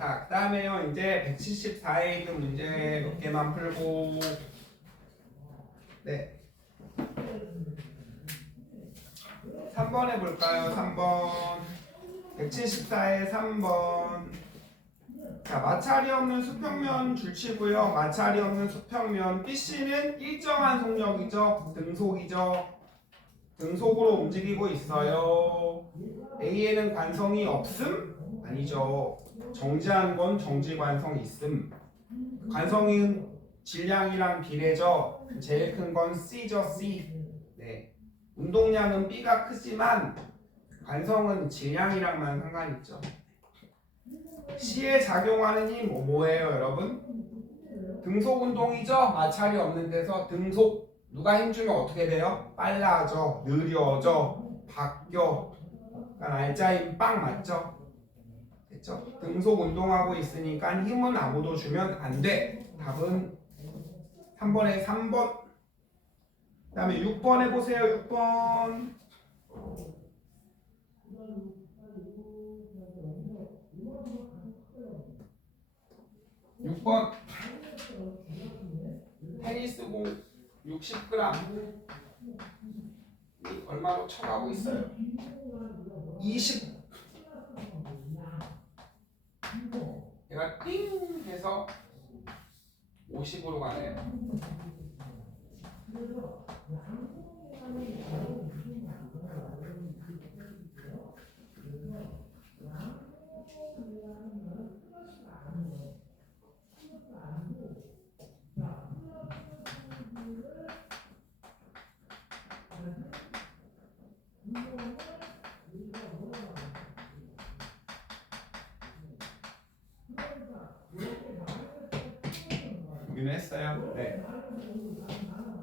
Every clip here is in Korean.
자, 그 다음에요. 이제 174회 있는 문제 몇 개만 풀고. 네. 3번 해볼까요? 3번. 174회 3번. 자, 마찰이 없는 수평면 줄치고요. 마찰이 없는 수평면 BC는 일정한 속력이죠. 등속이죠. 등속으로 움직이고 있어요. A에는 관성이 없음? 아니죠. 정지한 건 정지 관성이 있음. 관성은 질량이랑 비례죠. 제일 큰 건 C죠. C. 네. 운동량은 B가 크지만 관성은 질량이랑만 상관이 있죠. C에 작용하는 힘 뭐예요, 여러분? 등속 운동이죠. 마찰이 없는 데서 등속 누가 힘주면 어떻게 돼요? 빨라져, 느려져, 바뀌어. 그러니까 날짜임 빵 맞죠? 됐죠? 등속 운동하고 있으니까 힘은 아무도 주면 안 돼. 답은 3번에 3번. 그 다음에 6번 해보세요. 6번. 6번. 테니스공 60g 이 얼마로 쳐가고 있어요? 20. 얘가 띵 해서 50으로 가네요. 여기는 했어요. 네.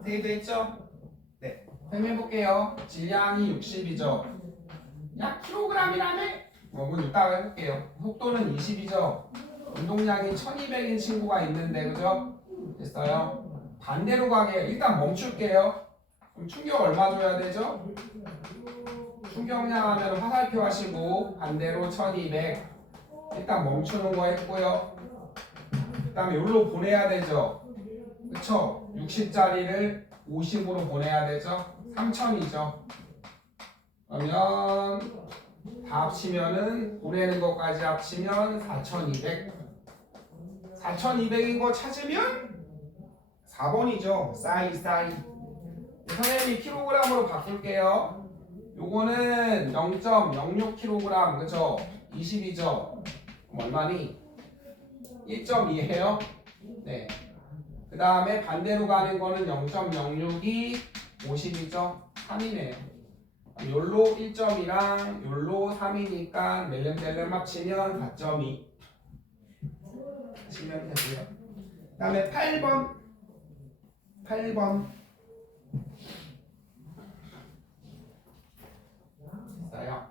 세이드 했죠? 네. 설명해볼게요. 질량이 60이죠. 약 킬로그램이라며? 그럼 이따가 해볼게요. 속도는 20이죠. 운동량이 1200인 친구가 있는데, 그죠? 됐어요. 반대로 가게 일단 멈출게요. 그럼 충격 얼마 줘야 되죠? 충격량 하면 화살표 하시고 반대로 1200 일단 멈추는 거 했고요. 그 다음에 여기로 보내야 되죠. 그쵸? 60짜리를 50으로 보내야 되죠. 3000이죠. 그러면 다 합치면은 보내는 것까지 합치면 4200. 4200인 거 찾으면 4번이죠. 싸이. 선생님이 킬로그램으로 바꿀게요. 요거는 0.06kg, 그쵸? 20이죠? 그럼 얼마니? 1.2예요? 네. 그 다음에 반대로 가는 거는 0.06이 50이죠? 3이네요. 요로 1.2랑 요로 3이니까 멜름델름 합치면 4.2 하시면 되고요. 그 다음에 8번 됐어요.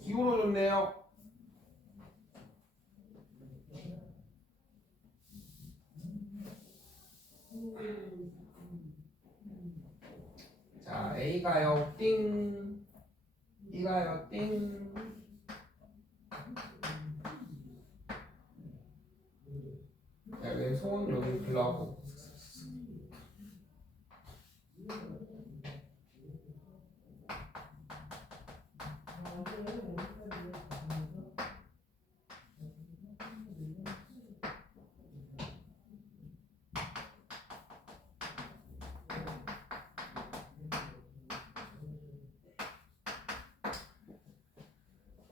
기울어 줬네요. 자, A가요 띵, B가요 띵. 자, 왼손 여기 불러고.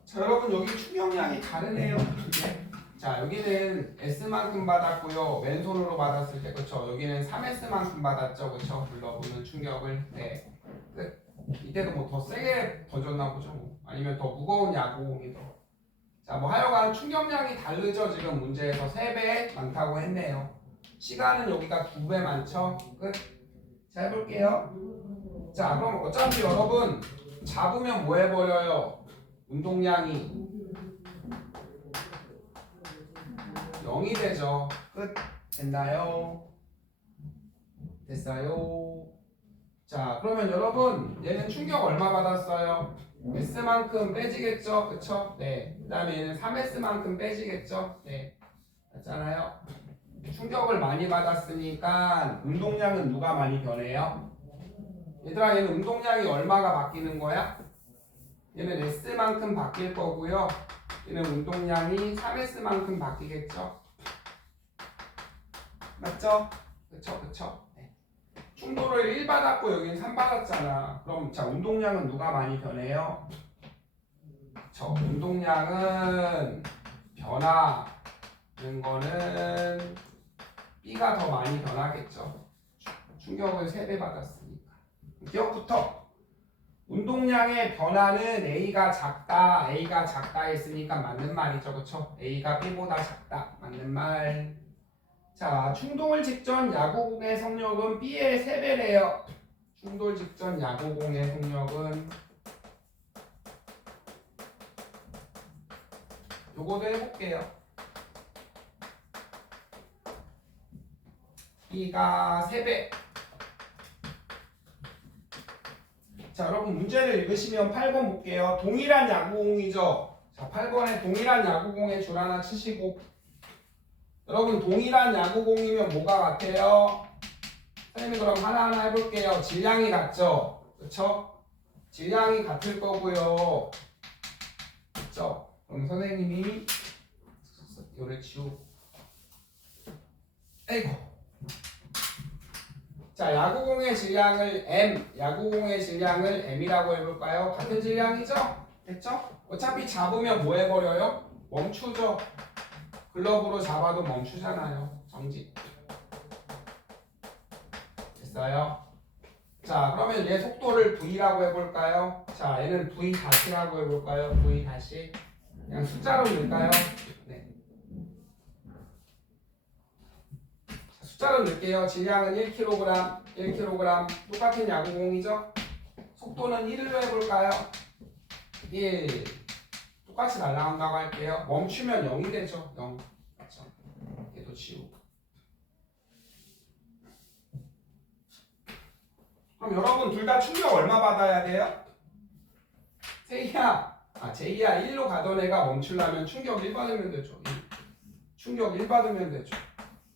자, 여러분 여기 충격량이 다르네요. 자, 여기는 S만큼 받았고요. 왼손으로 받았을 때, 그쵸? 여기는 3S만큼 받았죠, 그쵸? 불러보는 충격을. 네. 끝. 이때도 뭐 더 세게 던졌나 보죠. 뭐. 아니면 더 무거운 야구공이 더. 자, 뭐 하여간 충격량이 다르죠. 지금 문제에서 3배 많다고 했네요. 시간은 여기가 2배 많죠. 끝. 자, 해볼게요. 자, 그럼 어차피 여러분 잡으면 뭐 해버려요? 운동량이 0이 되죠. 끝. 됐나요? 됐어요. 자, 그러면 여러분 얘는 충격 얼마 받았어요? S만큼 빼지겠죠? 그쵸? 네. 그 다음에 얘는 3S만큼 빼지겠죠? 네. 맞잖아요. 충격을 많이 받았으니까 운동량은 누가 많이 변해요? 얘들아, 얘는 운동량이 얼마가 바뀌는 거야? 얘는 S만큼 바뀔 거고요. 얘는 운동량이 3S만큼 바뀌겠죠? 맞죠? 그쵸? 네. 충도를 1 받았고 여기는 3 받았잖아. 그럼 자, 운동량은 누가 많이 변해요? 운동량은 변하는 거는 B가 더 많이 변하겠죠. 충격을 3배 받았으니까. 기억부터 운동량의 변화는 A가 작다 했으니까 맞는 말이죠. 그쵸? A가 B보다 작다. 맞는 말. 자, 충돌 직전 야구공의 속력은 B의 3배래요. 충돌 직전 야구공의 속력은 요거도 해볼게요. B가 3배. 자, 여러분 문제를 읽으시면 8번 볼게요. 동일한 야구공이죠. 자, 8번에 동일한 야구공의 줄 하나 치시고, 여러분 동일한 야구공이면 뭐가 같아요? 선생님이 그럼 하나하나 해볼게요. 질량이 같죠? 그쵸? 질량이 같을 거고요. 그쵸? 그럼 선생님이 요를 지우고, 에이고. 자, 야구공의 질량을 M이라고 해볼까요? 같은 질량이죠? 됐죠? 어차피 잡으면 뭐 해버려요? 멈추죠? 글러브로 잡아도 멈추잖아요. 정지. 됐어요? 자, 그러면 얘 속도를 V라고 해볼까요? 자, 얘는 V 다시라고 해볼까요? V 다시. 그냥 숫자로 넣을까요? 네. 숫자로 넣을게요. 질량은 1kg. 똑같은 야구공이죠? 속도는 1로 해볼까요? 1. 똑같이 날아간다고 할게요. 멈추면 0이 되죠. 0. 그렇죠? 얘도 지우고. 그럼 여러분 둘 다 충격 얼마 받아야 돼요? 제이야 1로 가던 애가 멈추려면 충격 1 받으면 되죠. 충격 1 받으면 되죠.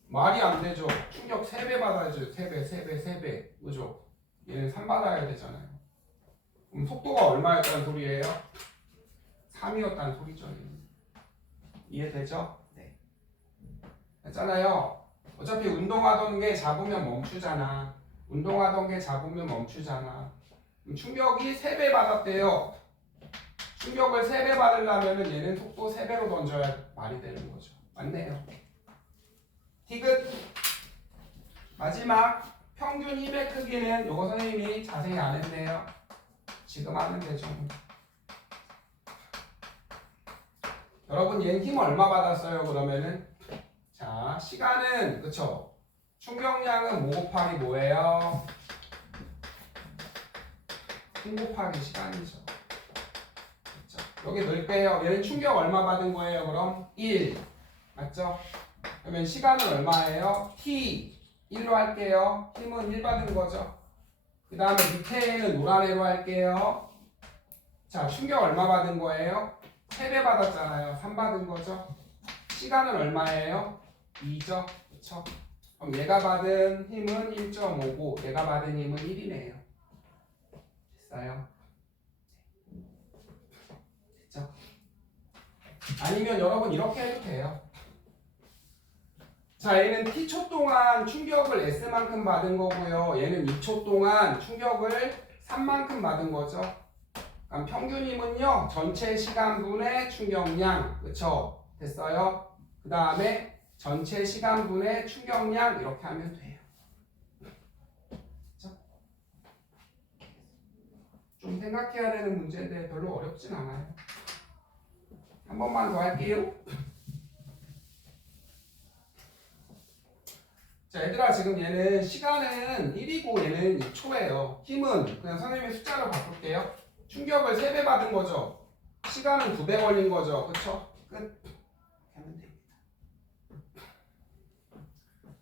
말이 안 되죠. 충격 3배 받아야죠. 3배. 그죠? 얘는 3 받아야 되잖아요. 그럼 속도가 얼마였다는 소리예요? 3이었다는 소리죠. 이해되죠? 네. 했잖아요. 어차피 운동하던 게 잡으면 멈추잖아. 그럼 충격이 3배 받았대요. 충격을 3배 받으려면 얘는 속도 3배로 던져야 말이 되는 거죠. 맞네요. 디귿. 마지막 평균 힘의 크기는 요거 선생님이 자세히 안 했네요. 지금 하면 되죠. 여러분 얘는 힘 얼마 받았어요? 그러면은 자, 시간은 그쵸? 충격량은 5 곱하기 뭐예요? 힘 곱하기 시간이죠. 그쵸? 여기 넣을게요. 얘는 충격 얼마 받은 거예요? 그럼 1. 맞죠? 그러면 시간은 얼마예요? t 1로 할게요. 힘은 1 받은 거죠. 그 다음에 밑에는 노란 애로 할게요. 자, 충격 얼마 받은 거예요? 3배 받았잖아요. 3 받은 거죠. 시간은 얼마예요? 2죠. 그쵸? 그럼 얘가 받은 힘은 1.5고 얘가 받은 힘은 1이네요. 됐어요? 됐죠? 아니면 여러분 이렇게 해도 돼요. 자, 얘는 t초 동안 충격을 S만큼 받은 거고요. 얘는 2초 동안 충격을 3만큼 받은 거죠. 그럼 평균 힘은요, 전체 시간분의 충격량. 그쵸? 됐어요? 그 다음에 전체 시간분의 충격량 이렇게 하면 돼요. 그쵸? 좀 생각해야 되는 문제인데 별로 어렵진 않아요. 한 번만 더 할게요. 자, 얘들아 지금 얘는 시간은 1이고 얘는 2초예요. 힘은 그냥 선생님이 숫자로 바꿀게요. 충격을 3배 받은 거죠. 시간은 2배 걸린 거죠. 그쵸? 끝. 하면 됩니다.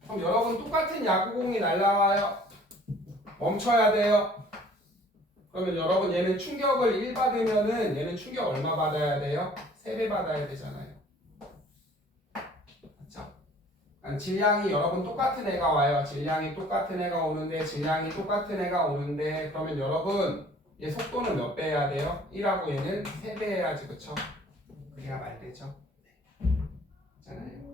그럼 여러분 똑같은 야구공이 날라와요. 멈춰야 돼요. 그러면 여러분 얘는 충격을 1 받으면은 얘는 충격 얼마 받아야 돼요? 3배 받아야 되잖아요. 그렇죠? 질량이 여러분 똑같은 애가 와요. 질량이 똑같은 애가 오는데 그러면 여러분 얘 속도는 몇 배 해야 돼요? 1하고 얘는 3배 해야지. 그쵸? 그래야 말되죠. 있잖아요.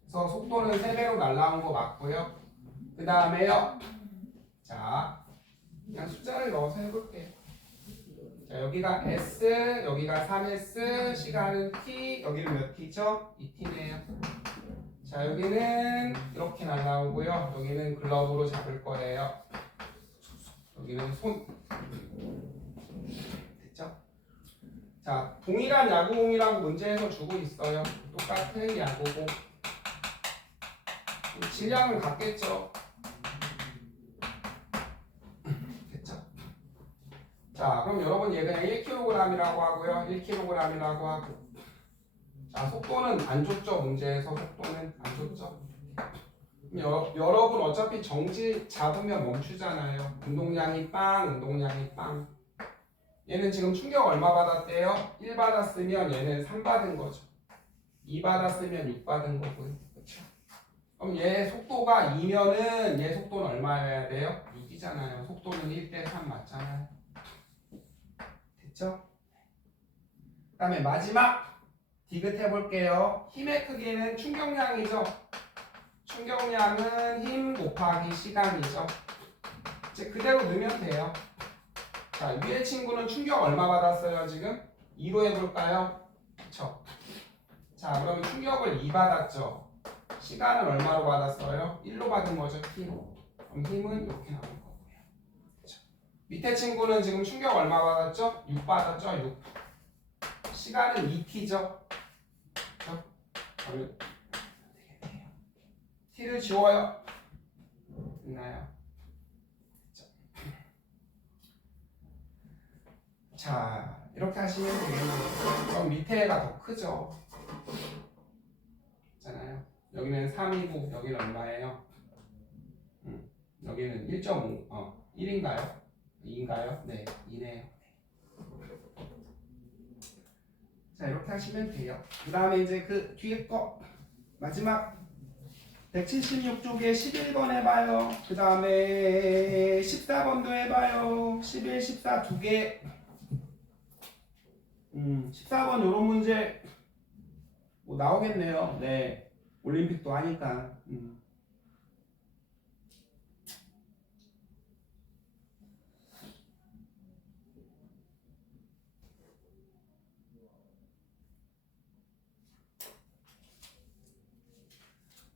그래서 속도는 3배로 날라온 거 맞고요. 그 다음에요. 자, 그냥 숫자를 넣어서 해볼게요. 자, 여기가 S, 여기가 3S, 시간은 T, 여기는 몇 T죠? 2T네요. 자, 여기는 이렇게 날라오고요. 여기는 글러브로 잡을 거예요. 여기는 손. 됐죠? 자, 동일한 야구공이라고 문제에서 주고 있어요. 똑같은 야구공. 질량은 같겠죠? 됐죠? 자, 그럼 여러분 얘 그냥 1kg이라고 하고요. 1kg이라고 하고. 자, 속도는 안 줬죠? 문제에서 속도는 안 줬죠? 여러분 어차피 정지 잡으면 멈추잖아요. 운동량이 빵. 얘는 지금 충격 얼마 받았대요? 1 받았으면 얘는 3 받은 거죠. 2 받았으면 6 받은 거고요. 그렇죠? 그럼 얘 속도가 2면은 얘 속도는 얼마여야 돼요? 6이잖아요. 속도는 1대 3 맞잖아요. 됐죠? 그 다음에 마지막 디귿 해볼게요. 힘의 크기는 충격량이죠. 충격량은 힘 곱하기 시간이죠. 이제 그대로 넣으면 돼요. 자, 위에 친구는 충격 얼마 받았어요 지금? 2로 해볼까요? 그쵸? 자, 그러면 충격을 2 받았죠. 시간은 얼마로 받았어요? 1로 받은 거죠. T로. 그럼 힘은 이렇게 나올 거고요. 그쵸? 밑에 친구는 지금 충격 얼마 받았죠? 6 받았죠? 6. 시간은 2T죠. 그쵸? 그러면 T를 지워요. 됐나요? 자, 이렇게 하시면 되겠네요. 그럼 밑에가 더 크죠? 있잖아요. 여기는 3이고 여기는 얼마예요? 여기는 1.5, 1인가요? 2인가요? 네, 2네요. 자, 이렇게 하시면 돼요. 그 다음에 이제 그 뒤에 거 마지막 176쪽에 11번 해봐요. 그 다음에 14번도 해봐요. 11, 14 두 개. 14번 요런 문제 뭐 나오겠네요. 네, 올림픽도 하니까.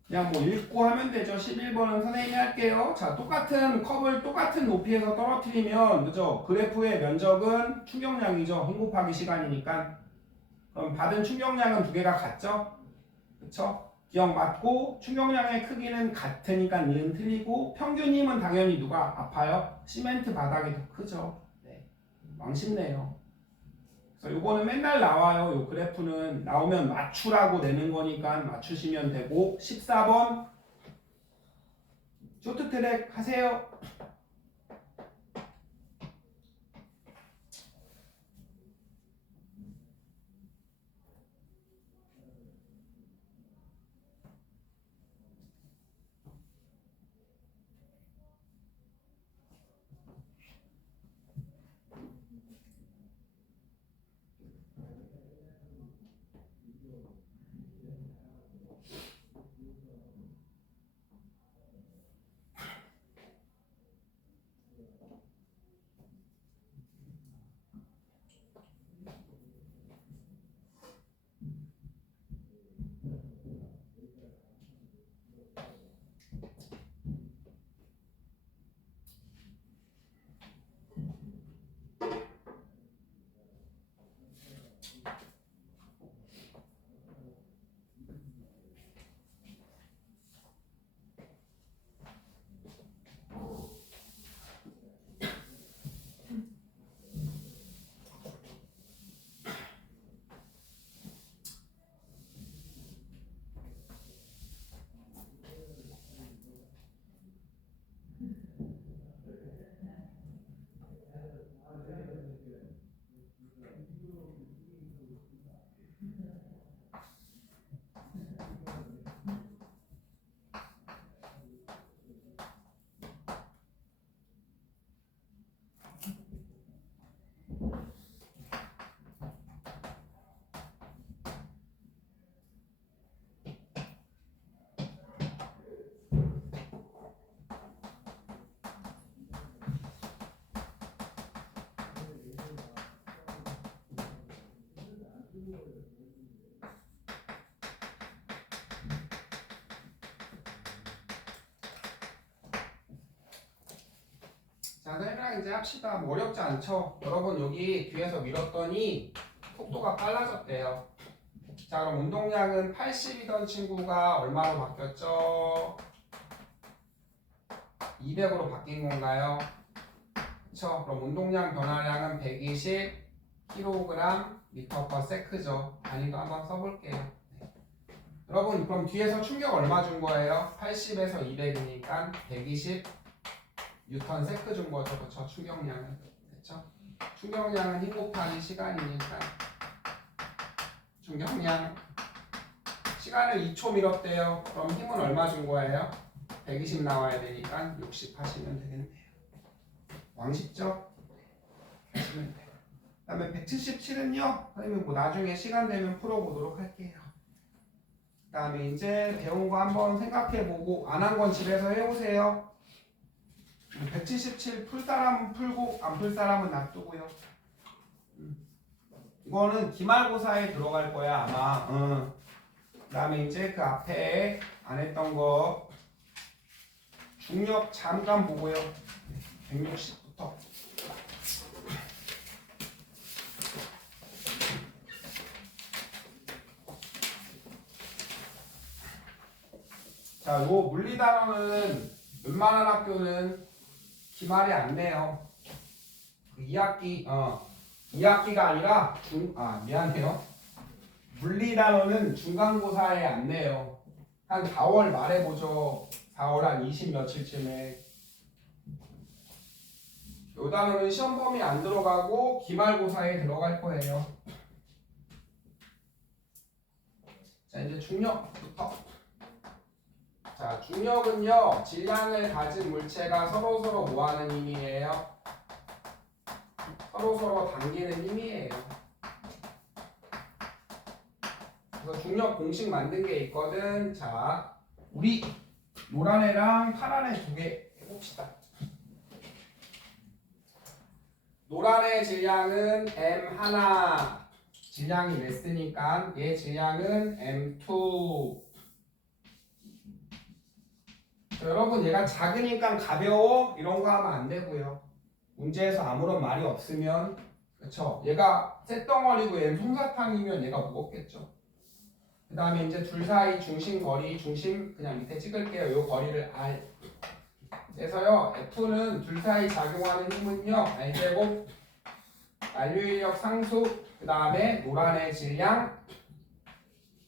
그냥 뭐 읽고 하면 되죠. 11번은 선생님이 할게요. 자, 똑같은 컵을 똑같은 높이에서 떨어뜨리면 그죠? 그래프의 면적은 충격량이죠. 힘 곱하기 시간이니까. 그럼 받은 충격량은 두 개가 같죠? 그쵸? 기억 맞고 충격량의 크기는 같으니까 니은 틀리고 평균 힘은 당연히 누가 아파요? 시멘트 바닥이 더 크죠. 네. 왕십네요. 그래서 요거는 맨날 나와요. 요 그래프는 나오면 맞추라고 내는 거니까 맞추시면 되고 14번 쇼트트랙 하세요. 살짝 이제 합시다. 뭐 어렵지 않죠? 여러분 여기 뒤에서 밀었더니 속도가 빨라졌대요. 자, 그럼 운동량은 80이던 친구가 얼마로 바뀌었죠? 200으로 바뀐 건가요? 그쵸? 그럼 운동량 변화량은 120kg m/s죠. 단위도 한번 써볼게요. 네. 여러분 그럼 뒤에서 충격 얼마 준 거예요? 80에서 200이니까 120 뉴턴 세크 준 거죠. 그쵸? 충격량은. 그쵸? 충격량은 힘 곱하기 시간이니까 충격량 시간을 2초 밀었대요. 그럼 힘은 얼마 준 거예요? 120 나와야 되니까 60 하시면 되겠네요. 왕식죠? 하시면 돼요. 그 다음에 177은요 선생님 뭐 나중에 시간 되면 풀어보도록 할게요. 그 다음에 이제 배운 거 한번 생각해보고 안 한 건 집에서 해오세요. 177 풀 사람은 풀고 안 풀 사람은 놔두고요. 이거는 기말고사에 들어갈 거야 아마. 그 다음에 이제 그 앞에 안 했던 거 중력 잠깐 보고요. 160부터. 자, 요 물리 단원은 웬만한 학교는 기말이 안 내요. 2학기가 아니라 미안해요. 물리 단원은 중간고사에 안 내요. 한 4월 말에 보죠. 4월 한 20 며칠쯤에. 요 단원은 시험 범위 안 들어가고 기말고사에 들어갈 거예요. 자, 이제 중력부터. 자, 중력은요 질량을 가진 물체가 서로서로 뭐하는 힘이에요? 서로서로 당기는 힘이에요. 그래서 중력 공식 만든 게 있거든. 자, 우리 노란 애랑 파란 애 두 개 해봅시다. 노란 애 질량은 M1, 질량이 냈으니까 얘 질량은 M2. 여러분 얘가 작으니까 가벼워 이런 거 하면 안 되고요. 문제에서 아무런 말이 없으면 그쵸? 얘가 쇳덩어리고 얘는 솜사탕이면 얘가 무겁겠죠. 그 다음에 이제 둘 사이 중심 거리 중심 그냥 밑에 찍을게요. 요 거리를 R. 그래서요 F는 둘 사이 작용하는 힘은요 R제곱 만류인력 상수 그 다음에 노란의 질량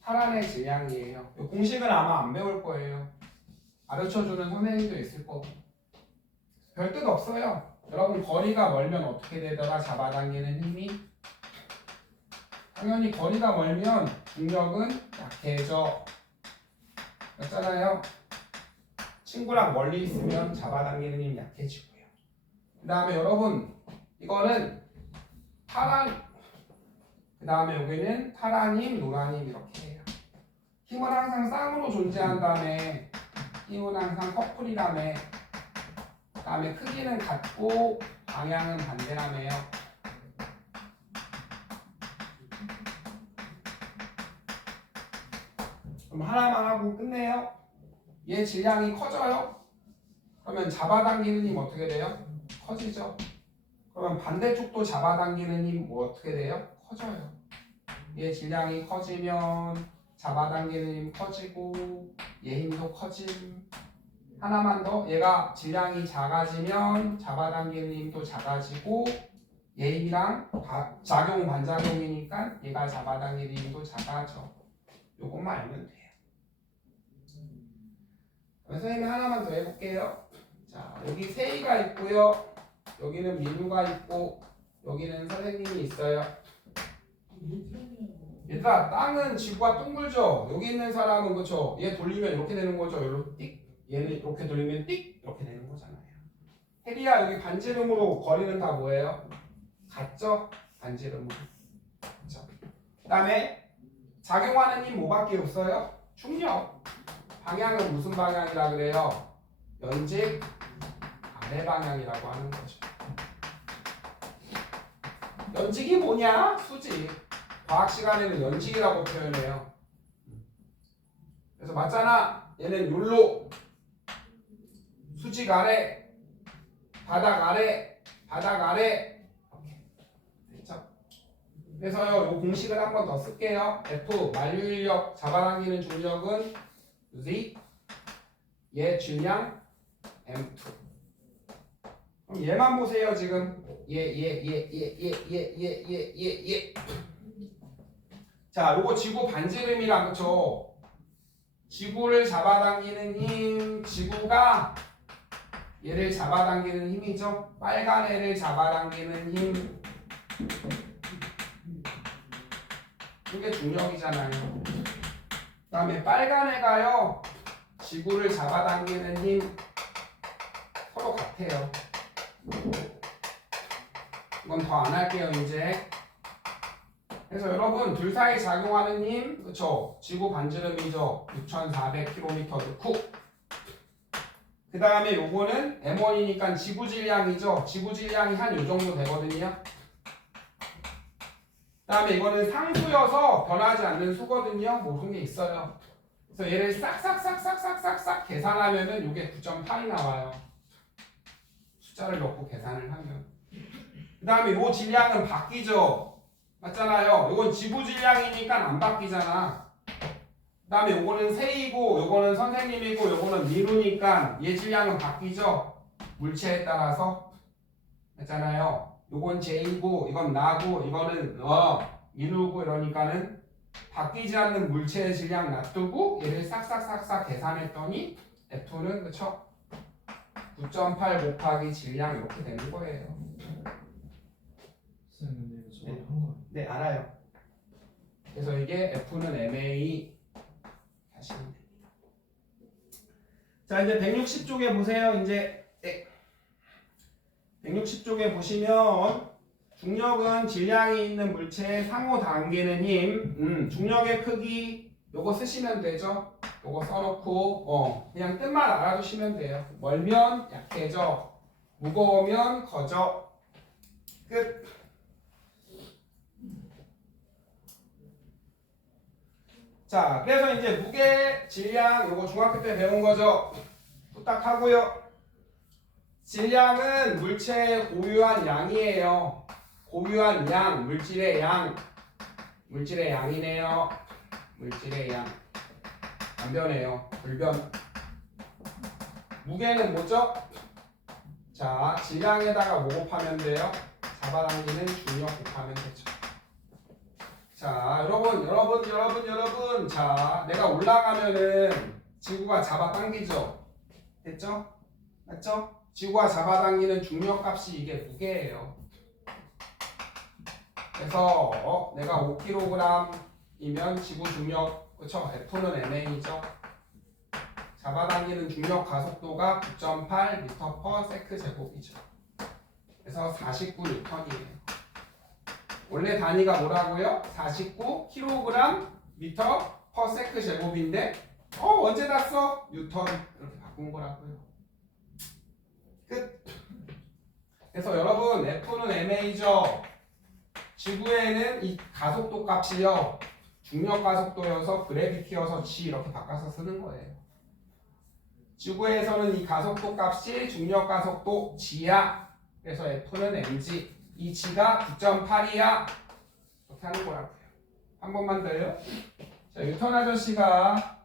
파란의 질량이에요. 요 공식은 아마 안 배울 거예요. 가르쳐주는 선생님도 있을 거고 별 뜻 없어요. 여러분 거리가 멀면 어떻게 되더라? 잡아당기는 힘이 당연히 거리가 멀면 중력은 약해져. 그렇잖아요. 친구랑 멀리 있으면 잡아당기는 힘이 약해지고요. 그 다음에 여러분 이거는 파란 그 다음에 여기는 파란 힘, 노란 힘 이렇게 해요. 힘은 항상 쌍으로 존재한다며 힘은 항상 커플이라며 그 다음에 크기는 같고 방향은 반대라며요. 그럼 하나만 하고 끝내요. 얘 질량이 커져요. 그러면 잡아당기는 힘 어떻게 돼요? 커지죠. 그러면 반대쪽도 잡아당기는 힘 뭐 어떻게 돼요? 커져요. 얘 질량이 커지면 잡아당기는 힘 커지고 얘 힘도 커짐. 하나만 더 얘가 질량이 작아지면 잡아당기는 힘도 작아지고 얘 힘이랑 작용 반작용이니까 얘가 잡아당기는 힘도 작아져. 요것만 알면 돼요. 선생님이 하나만 더 해볼게요. 자, 여기 세이가 있고요. 여기는 민우가 있고 여기는 선생님이 있어요. 얘들아, 땅은 지구가 둥글죠? 여기 있는 사람은 그쵸? 얘 돌리면 이렇게 되는 거죠? 이렇게 띡. 얘는 이렇게 돌리면 띡. 이렇게 되는 거잖아요. 혜리야, 여기 반지름으로 거리는 다 뭐예요? 같죠? 반지름으로. 그쵸? 그 다음에 작용하는 힘 뭐밖에 없어요? 중력. 방향은 무슨 방향이라 그래요? 연직 아래 방향이라고 하는 거죠. 연직이 뭐냐? 수직. 과학 시간에는 연직이라고 표현해요. 그래서 맞잖아. 얘는 욜로 수직 아래, 바닥 아래, 바닥 아래. 이렇게 됐죠? 그래서요, 요 공식을 한 번 더 쓸게요. F 만류인력 잡아당기는 중력은 Z 얘 질량 M2. 그럼 얘만 보세요 지금. 얘. 자, 요거 지구 반지름이랑 그쵸? 지구를 잡아당기는 힘, 지구가 얘를 잡아당기는 힘이죠. 빨간 애를 잡아당기는 힘. 이게 중력이잖아요. 그 다음에 빨간 애가요, 지구를 잡아당기는 힘 서로 같아요. 이건 더 안 할게요 이제. 그래서 여러분 둘 사이 작용하는 힘, 그쵸? 지구 반지름이죠. 6,400km 넣고. 그 다음에 요거는 M1이니까 지구 질량이죠. 지구 질량이 한 요 정도 되거든요. 그 다음에 이거는 상수여서 변하지 않는 수거든요. 모르는 게 있어요. 그래서 얘를 싹싹싹싹싹싹 계산하면은 요게 9.8이 나와요. 숫자를 넣고 계산을 하면. 그 다음에 요 질량은 바뀌죠. 맞잖아요. 요건 지구 질량이니까 안 바뀌잖아. 그 다음에 요거는 세이고 요거는 선생님이고 요거는 민우니까 얘 질량은 바뀌죠. 물체에 따라서. 맞잖아요. 요건 J고 이건 나고 이거는 민우고 이러니까는 바뀌지 않는 물체의 질량 놔두고 얘를 싹싹싹싹 계산했더니 F는 그쵸? 9.8 곱하기 질량 이렇게 되는 거예요. 선생님 근데 이거 저번에 한 거. 네, 알아요. 그래서 이게 F는 MA 하시면 됩니다. 자, 이제 160쪽에 보세요. 이제 160쪽에 보시면 중력은 질량이 있는 물체에 상호 당기는 힘. 중력의 크기 요거 쓰시면 되죠. 요거 써놓고 그냥 뜻만 알아두시면 돼요. 멀면 약해져, 무거우면 커져. 끝. 자, 그래서 이제 무게, 질량 요거 중학교 때 배운 거죠. 후딱 하고요. 질량은 물체의 고유한 양이에요. 고유한 양, 물질의 양. 물질의 양이네요. 물질의 양. 안 변해요. 불변. 무게는 뭐죠? 자, 질량에다가 뭐 곱하면 돼요? 잡아당기는 중력 곱하면 되죠. 자, 여러분. 자, 내가 올라가면은 지구가 잡아당기죠? 됐죠? 맞죠? 지구가 잡아당기는 중력 값이 이게 무게예요. 그래서 내가 5kg이면 지구 중력, 그쵸? F는 MA죠. 잡아당기는 중력 가속도가 9.8m/s 제곱이죠. 그래서 49N이에요. 원래 단위가 뭐라고요? 49kg/s 제곱인데 언제 다 써? 뉴턴 이렇게 바꾼 거라고요. 끝. 그래서 여러분 F는 MA죠. 지구에는 이 가속도 값이요, 중력 가속도여서 그래비티여서 G 이렇게 바꿔서 쓰는 거예요. 지구에서는 이 가속도 값이 중력 가속도 G야. 그래서 F는 mg. 이 G가 9.8이야. 이렇게 하는 거라고요. 한 번만 더요. 자, 뉴턴 아저씨가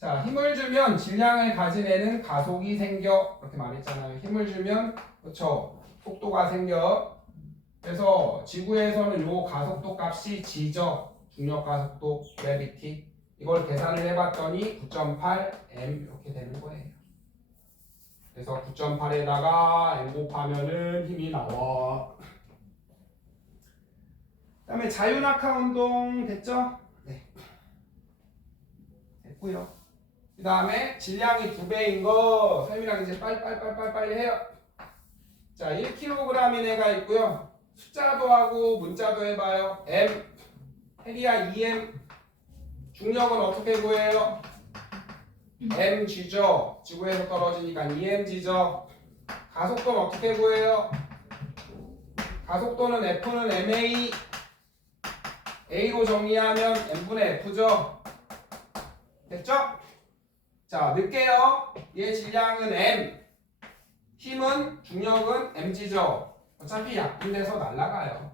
자, 힘을 주면 질량을 가진 애는 가속이 생겨. 이렇게 말했잖아요. 힘을 주면 그렇죠, 속도가 생겨. 그래서 지구에서는 요 가속도 값이 G죠. 중력 가속도, 그래비티. 이걸 계산을 해봤더니 9.8m 이렇게 되는 거예요. 그래서 9.8에다가 m 곱하면은 힘이 나와. 그 다음에 자유낙하 운동 됐죠? 네. 됐고요. 그 다음에 질량이 2배인 거 쌤이랑 이제 빨리 해요. 자, 1kg인 애가 있고요. 숫자도 하고 문자도 해봐요. M, 해리아 2M. 중력은 어떻게 구해요? mg죠. 지구에서 떨어지니까 2mg죠. 가속도는 어떻게 구해요? 가속도는 F는 ma. a로 정의하면 m분의 f죠. 됐죠? 자, 넣을게요. 얘 질량은 m, 힘은, 중력은 mg죠. 어차피 약분돼서 날아가요.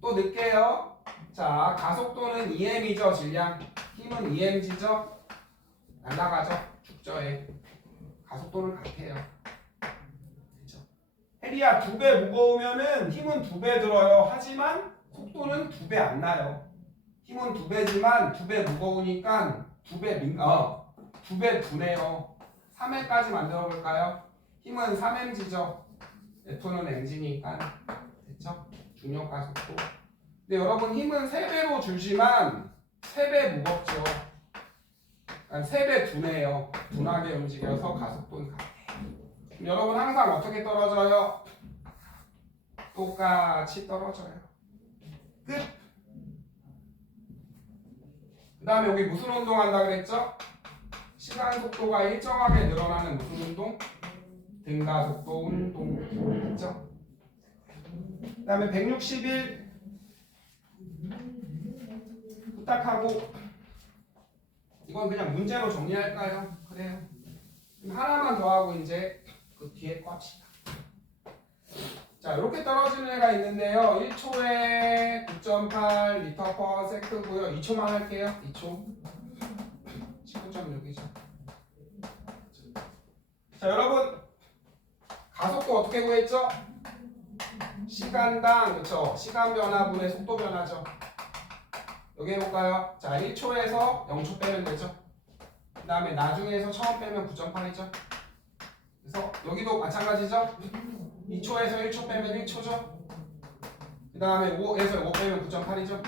또 넣을게요. 자, 가속도는 EM이죠, 질량. 힘은 EMG죠. 날아가죠, 죽죠. 가속도는 같아요. 그렇죠? 해리야 2배 무거우면은 힘은 2배 들어요. 하지만 속도는 2배 안 나요. 힘은 2배지만 2배 무거우니까 2배 두네요. 3회까지 만들어 볼까요? 힘은 3mg죠. F는 mg니까 됐죠? 중력 가속도. 근데 여러분 힘은 3배로 줄지만 3배 무겁죠. 그러니까 3배 두네요. 둔하게 움직여서 가속도는 같아요. 여러분 항상 어떻게 떨어져요? 똑같이 떨어져요. 끝. 그 다음에 여기 무슨 운동한다 그랬죠? 시간 속도가 일정하게 늘어나는 무슨 운동? 등가속도 운동. 그렇죠? 그 다음에 161 부탁하고 이건 그냥 문제로 정리할까요? 그래요. 하나만 더 하고 이제 그 뒤에 거 합시다. 자, 이렇게 떨어지는 애가 있는데요. 1초에 9.8 리터 퍼 세크고요. 2초만 할게요. 2초. 19.6이죠. 자, 여러분 가속도 어떻게 구했죠? 시간당, 그쵸? 시간 변화분의 속도 변화죠. 여기 해볼까요? 자, 1초에서 0초 빼면 되죠. 그 다음에 나중에서 처음 빼면 9.8이죠. 그래서 여기도 마찬가지죠. 2초에서 1초 빼면 1초죠. 그 다음에 5에서 5 빼면 9.8이죠.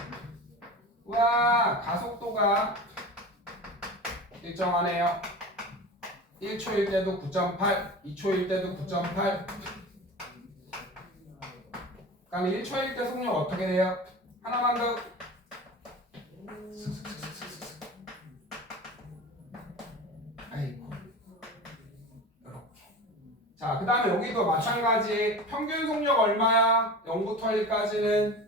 와, 가속도가 일정하네요. 1초일 때도 9.8, 2초일 때도 9.8. 그다음에 1초일 때 속력 어떻게 돼요? 하나만 더. 아이고. 이렇게. 자, 그 다음에 여기도 마찬가지. 평균 속력 얼마야? 0부터 1까지는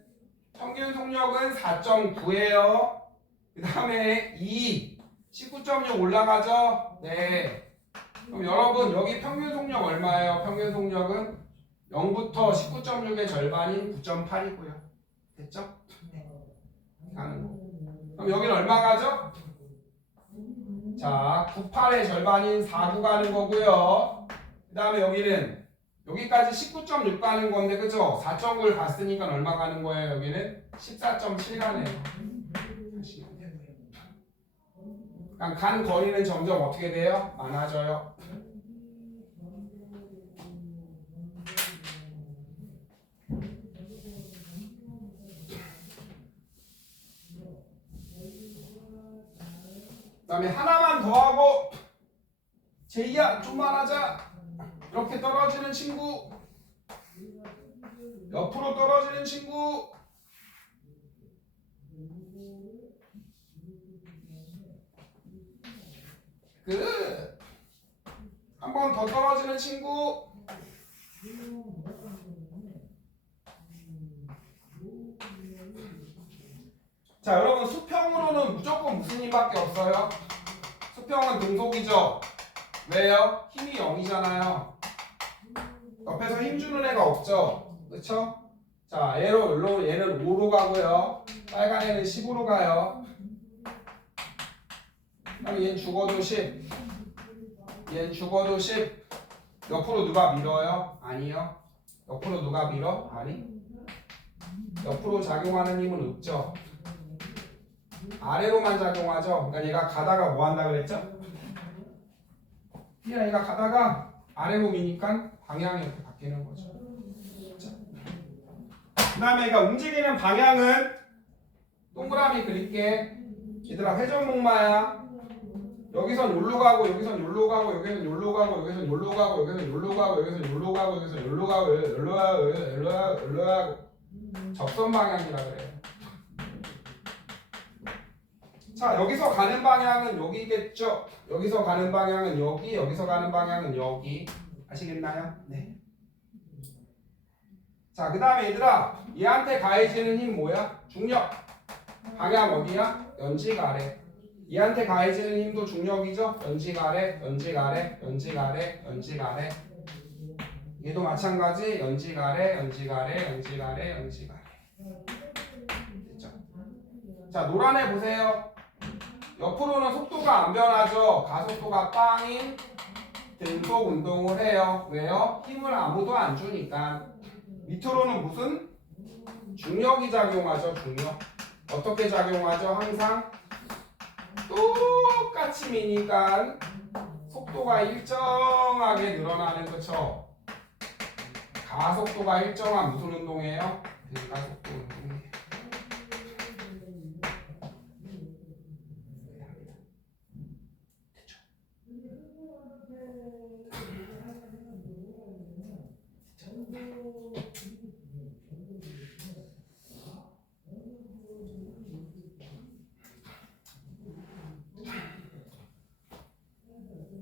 평균 속력은 4.9예요. 그 다음에 2 19.6 올라가죠? 네. 그럼 여러분 여기 평균 속력 얼마예요? 평균 속력은 0부터 19.6의 절반인 9.8이고요. 됐죠? 가는 거. 그럼 여기는 얼마 가죠? 자, 98의 절반인 49 가는 거고요. 그 다음에 여기는 여기까지 19.6 가는 건데 그죠? 4.9를 갔으니까 얼마 가는 거예요? 여기는 14.7 가네요. 그러니까 간 거리는 점점 어떻게 돼요? 많아져요. 그 다음에 하나만 더 하고 제이야 좀만 하자. 이렇게 떨어지는 친구, 옆으로 떨어지는 친구, 끝. 한 번 더 떨어지는 친구, 자, 여러분 수평으로는 무조건 무슨 힘밖에 없어요? 수평은 등속이죠. 왜요? 힘이 0이잖아요. 옆에서 힘 주는 애가 없죠. 그쵸? 자, 얘는 5로 가고요. 빨간 애는 10으로 가요. 그럼 얘는 죽어도 10. 얘는 죽어도 10. 옆으로 누가 밀어요? 아니요. 옆으로 누가 밀어? 아니. 옆으로 작용하는 힘은 없죠. 아래로만 작용하죠. 그러니까 얘가 가다가 뭐 한다 그랬죠? 얘가 가다가 아래로 미니까 방향이 이렇게 바뀌는 거죠. 그 다음에 얘가 움직이는 방향은 동그라미 그릴게. 얘들아 회전목마야. 여기선 여기로 가고 여기선 여기로 가고 여기선 여기로 가고 여기선 여기로 가고 여기선 여기로 가고 여기선 여기로 가고 여기선 여기로 가고 여기로 가고 여기로 가고 접선 방향이라 그래요. 자, 여기서 가는 방향은 여기겠죠? 여기서 가는 방향은 여기, 여기서 가는 방향은 여기. 아시겠나요? 네. 자, 그 다음에 얘들아, 얘한테 가해지는 힘 뭐야? 중력. 방향 어디야? 연직 아래. 얘한테 가해지는 힘도 중력이죠? 연직 아래, 연직 아래, 연직 아래, 연직 아래. 얘도 마찬가지 연직 아래 연직 아래 연직 아래 연직 아래. 됐죠? 자 노란 애 보세요. 옆으로는 속도가 안 변하죠. 가속도가 빵인 등속 운동을 해요. 왜요? 힘을 아무도 안 주니까. 밑으로는 무슨? 중력이 작용하죠. 중력. 어떻게 작용하죠? 항상 똑같이 미니까 속도가 일정하게 늘어나는 거죠. 가속도가 일정한 무슨 운동이에요? 가속도 운동이에요. 됐죠?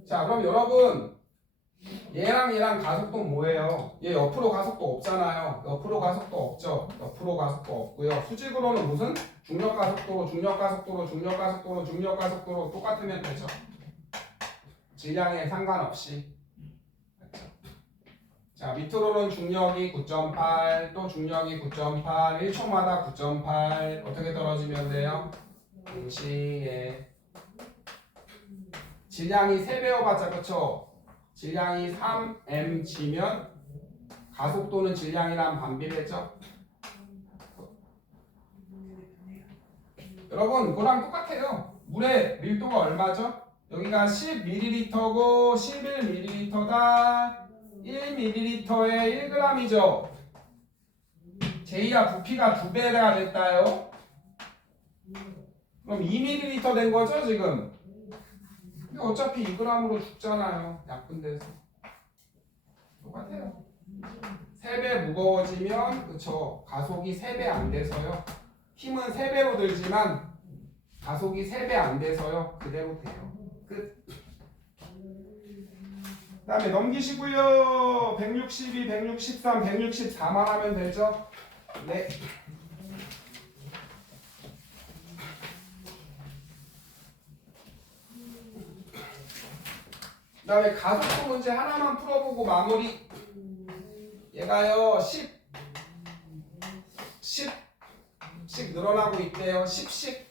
자, 그럼 여러분 얘랑 가속도 뭐예요? 얘 옆으로 가속도 없잖아요. 옆으로 가속도 없죠. 옆으로 가속도 없고요. 수직으로는 무슨? 중력 가속도로 중력 가속도로 중력 가속도로 중력 가속도로 똑같으면 되죠. 질량에 상관없이. 맞죠? 자, 밑으로는 중력이 9.8, 또 중력이 9.8, 1초마다 9.8 어떻게 떨어지면 돼요? 동시에 질량이 3배여봤자 그쵸? 질량이 3mg면 가속도는 질량이랑 반비례죠? 여러분 그거랑 똑같아요. 물의 밀도가 얼마죠? 여기가 10ml고 11ml다. 1ml에 1g이죠. 제2야 부피가 2배가 됐다요. 그럼 2ml 된 거죠 지금? 어차피 2g으로 죽잖아요. 약분 돼서. 똑같아요. 3배 무거워지면 그쵸 가속이 3배 안 돼서요. 힘은 3배로 들지만 가속이 3배 안 돼서요. 그대로 돼요. 끝. 그 다음에 넘기시고요. 162, 163, 164만 하면 되죠? 네. 그 다음에 가속도 문제 하나만 풀어보고 마무리. 얘가요 10씩 늘어나고 있대요. 10씩.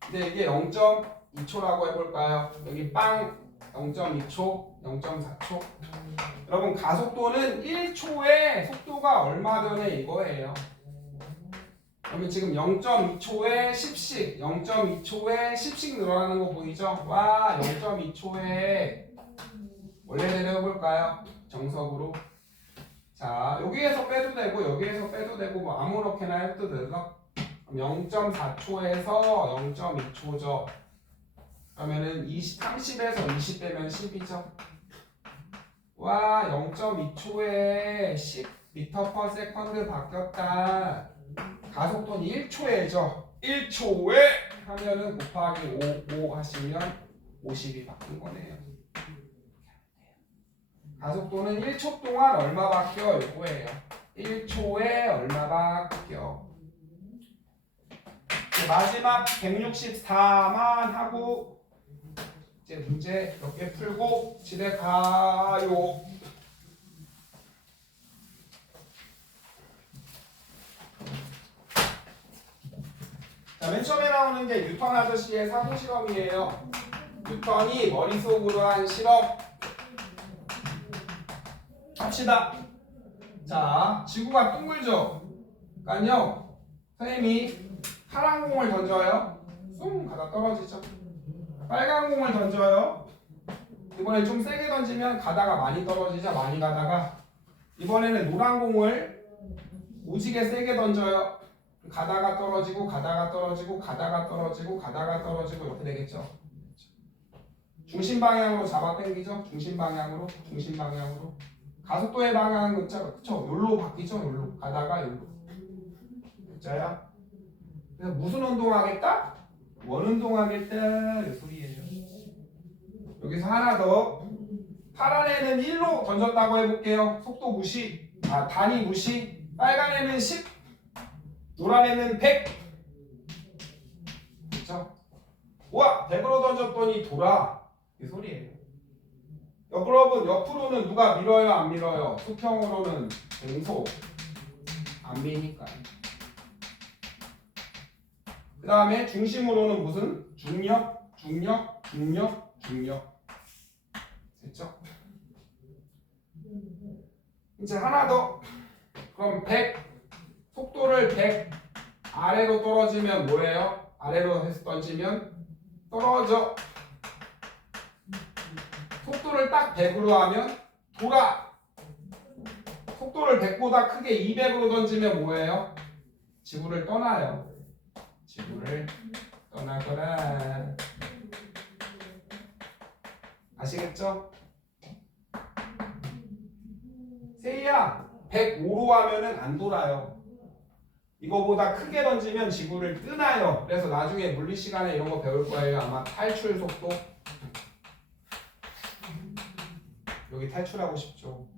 근데 이게 0.2초라고 해볼까요? 여기 빵 0.2초, 0.4초. 여러분 가속도는 1초에 속도가 얼마 전에 이거예요. 그러면 지금 0.2초에 10씩, 0.2초에 10씩 늘어나는 거 보이죠? 와, 0.2초에 원래대로 해볼까요? 정석으로. 자, 여기에서 빼도 되고 여기에서 빼도 되고 뭐 아무렇게나 해도 되죠? 0.4초에서 0.2초죠. 그러면은 30에서 20 빼면 10이죠. 와, 0.2초에 10m/s 바뀌었다. 가속도는 1초에죠. 1초에 하면은 곱하기 5 하시면 50이 바뀐 거네요. 가속도는 1초 동안 얼마 바뀌어? 이거예요. 1초에 얼마 바뀌어. 마지막 164만 하고 이제 문제 몇 개 풀고 집에 가요. 자, 맨 처음에 나오는 게 뉴턴 아저씨의 사고 실험이에요. 뉴턴이 머릿속으로 한 실험 합시다. 자, 지구가 둥글죠? 그러니까요, 선생님이 파란 공을 던져요. 쑥 가다 떨어지죠. 빨간 공을 던져요. 이번에 좀 세게 던지면 가다가 많이 떨어지죠. 많이 가다가. 이번에는 노란 공을 오지게 세게 던져요. 가다가 떨어지고 가다가 떨어지고 가다가 떨어지고 가다가 떨어지고 이렇게 되겠죠. 중심 방향으로 잡아 당기죠. 중심 방향으로 중심 방향으로. 가속도의 방향은 그쵸? 그쵸? 요로 바뀌죠. 요로 가다가 요로. 그죠요? 그래서 무슨 운동하겠다? 원 운동하겠다 이 소리예요. 여기서 하나 더. 파란 애는 1로 던졌다고 해볼게요. 속도 무시. 단위 무시. 빨간 애는 10. 노란 애는 100. 그쵸? 우와! 100으로 던졌더니 돌아. 이 소리예요. 여러분 옆으로는 누가 밀어요 안 밀어요? 수평으로는 공속 안 미니까. 그 다음에 중심으로는 무슨? 중력, 중력, 중력, 중력. 됐죠? 이제 하나 더. 그럼 100 속도를 100 아래로 떨어지면 뭐예요? 아래로 해서 던지면 떨어져. 속도를 딱 100으로 하면 돌아. 속도를 100보다 크게 200으로 던지면 뭐예요? 지구를 떠나요. 지구를 떠나거라. 아시겠죠? 세이야 105로 하면은 안 돌아요. 이거보다 크게 던지면 지구를 뜨나요. 그래서 나중에 물리 시간에 이런 거 배울 거예요. 아마 탈출 속도. 여기 탈출하고 싶죠.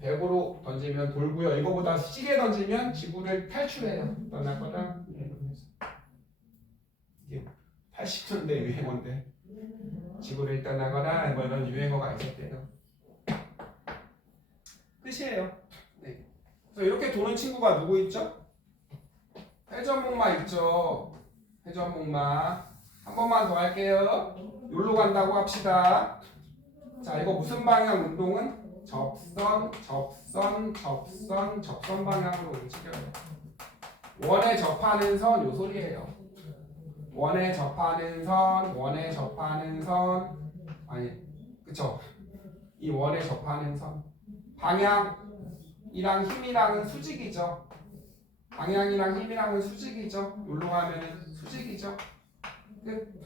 100으로 던지면 돌고요. 이거보다 시게 던지면 지구를 탈출해요. 떠날 거다. 이게 80년대 유행어인데 지구를 떠나거나 뭐 이런 유행어가 있었대요. 끝이에요. 네. 그래서 이렇게 도는 친구가 누구 있죠? 회전목마 있죠. 회전목마. 한 번만 더 할게요. 여기로 간다고 합시다. 자, 이거 무슨 방향 운동은? 접선, 접선, 접선, 접선 방향으로 움직여요. 원에 접하는 선, 요 소리예요. 원에 접하는 선, 원에 접하는 선. 아니, 그쵸? 이 원에 접하는 선. 방향이랑 힘이랑은 수직이죠. 방향이랑 힘이랑은 수직이죠. 여기로 가면은 수직이죠. 끝.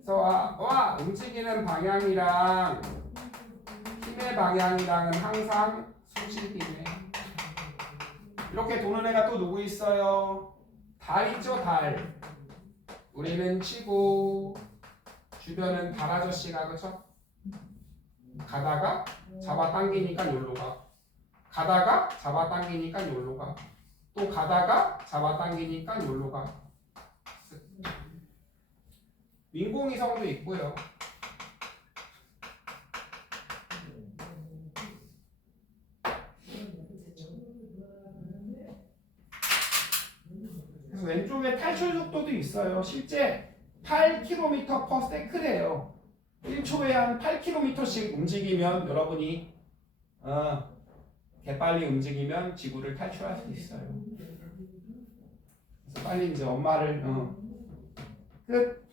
그래서 와, 움직이는 방향이랑 힘의 방향이랑은 항상 수직이네. 이렇게 도는 애가 또 누구 있어요? 달 있죠, 달. 우리는 지구, 주변은 달 아저씨가 그쵸? 가다가 잡아당기니까 여기로 가. 가다가 잡아당기니까 여기로 가. 또 가다가 잡아당기니까 여기로 가. 민공위성도 있고요. 그래서 왼쪽에 탈출 속도도 있어요. 실제 8km/s예요. 1초에 한 8km씩 움직이면 여러분이 개빨리 움직이면 지구를 탈출할 수 있어요. 그래서 빨리 이제 엄마를 끝.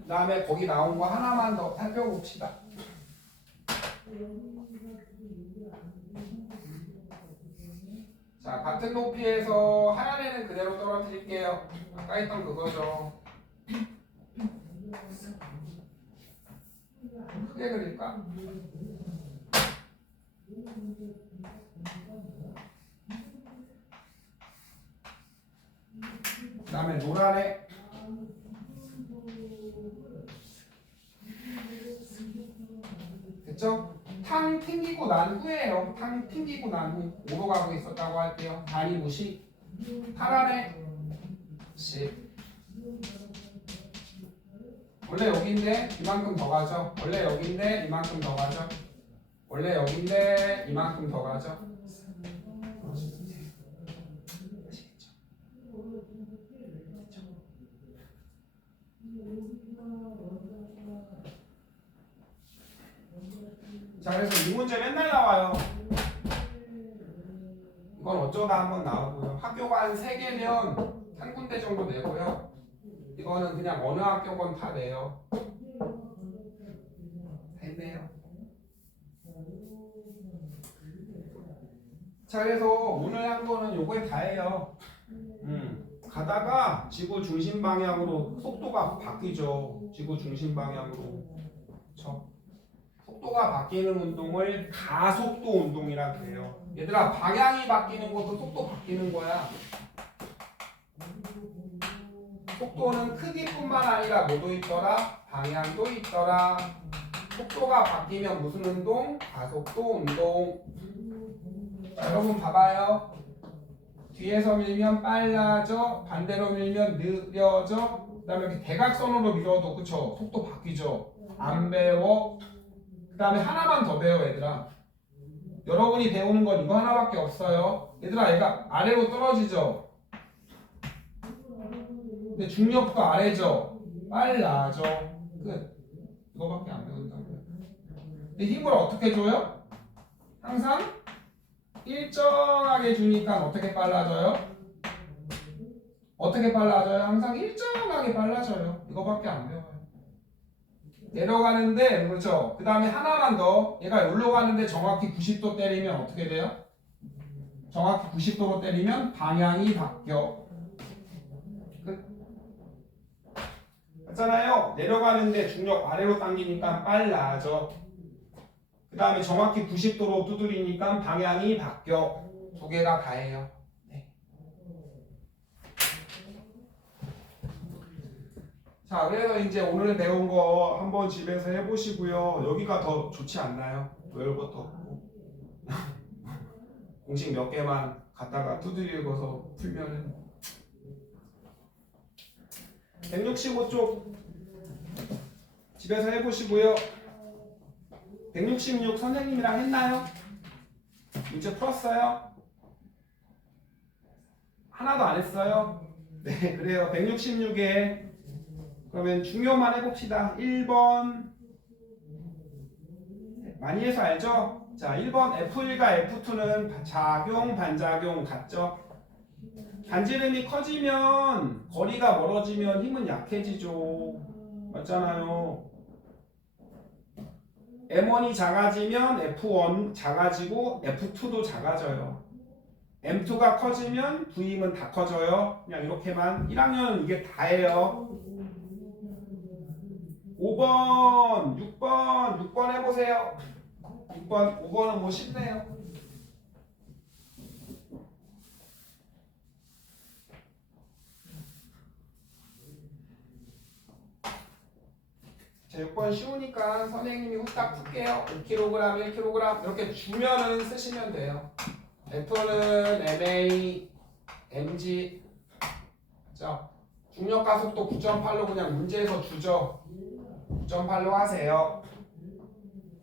그 다음에 거기 나온 거 하나만 더 살펴봅시다. 자, 같은 높이에서 하얀 애는 그대로 떨어뜨릴게요. 아까 했던 그거죠. 크게 그릴까? 그 다음에 노란 애. 됐죠? 탕 튕기고 난 후에요. 탕 튕기고 난 후. 5로 가고 있었다고 할게요. 단위 무시. 파란에 10. 원래 여기인데 이만큼 더 가죠. 원래 여기인데 이만큼 더 가죠. 원래 여기인데 이만큼 더 가죠. 자, 그래서 이 문제 맨날 나와요. 이건 어쩌다 한번 나오고요. 학교가 한 3개면 한 군데 정도 내고요. 이거는 그냥 어느 학교건 다 내요. 됐네요. 자, 그래서 오늘 한 거는 요거에 다예요. 가다가 지구 중심 방향으로 속도가 바뀌죠. 지구 중심 방향으로. 그렇죠? 속도가 바뀌는 운동을 가속도 운동이라고 해요. 얘들아, 방향이 바뀌는 것도 속도 바뀌는 거야. 속도는 크기뿐만 아니라 뭐도 있더라? 방향도 있더라. 속도가 바뀌면 무슨 운동? 가속도 운동. 자, 여러분 봐봐요. 뒤에서 밀면 빨라져, 반대로 밀면 느려져. 그다음에 이렇게 대각선으로 밀어도 그쵸? 속도 바뀌죠. 안 배워. 그다음에 하나만 더 배워 얘들아. 여러분이 배우는 건 이거 하나밖에 없어요. 얘들아 얘가 아래로 떨어지죠. 근데 중력도 아래죠. 빨라져. 끝. 이거밖에 안 배운다고요. 근데 힘을 어떻게 줘요? 항상 일정하게 주니까 어떻게 빨라져요? 어떻게 빨라져요? 항상 일정하게 빨라져요. 이거밖에 안 배워요. 내려가는데 그렇죠. 그 다음에 하나만 더. 얘가 여기로 가는데 정확히 90도 때리면 어떻게 돼요? 정확히 90도로 때리면 방향이 바뀌어. 맞잖아요. 내려가는데 중력 아래로 당기니까 빨라져. 그 다음에 정확히 90도로 두드리니까 방향이 바뀌어. 두 개가 다예요. 네. 자, 그래서 이제 오늘 배운 거 한번 집에서 해보시고요. 여기가 더 좋지 않나요? 별것도 없고 공식 몇 개만 갖다가 두드리고서 풀면은 165쪽 집에서 해보시고요. 166 선생님이랑 했나요? 문제 풀었어요? 하나도 안 했어요? 네, 그래요. 166에 그러면 중요만 해봅시다. 1번 많이 해서 알죠? 자, 1번 F1과 F2는 작용, 반작용 같죠? 반지름이 커지면 거리가 멀어지면 힘은 약해지죠. 맞잖아요. M1이 작아지면 F1 작아지고 F2도 작아져요. M2가 커지면 V힘은 다 커져요. 그냥 이렇게만 1학년은 이게 다예요. 5번, 6번 해보세요. 6번, 5번은 뭐 쉽네요. 자, 6번 쉬우니까 선생님이 후딱 풀게요. 5kg, 1kg 이렇게 주면은 쓰시면 돼요. F는 MA, mg 자, 중력 가속도 9.8로 그냥 문제에서 주죠. 9.8로 하세요.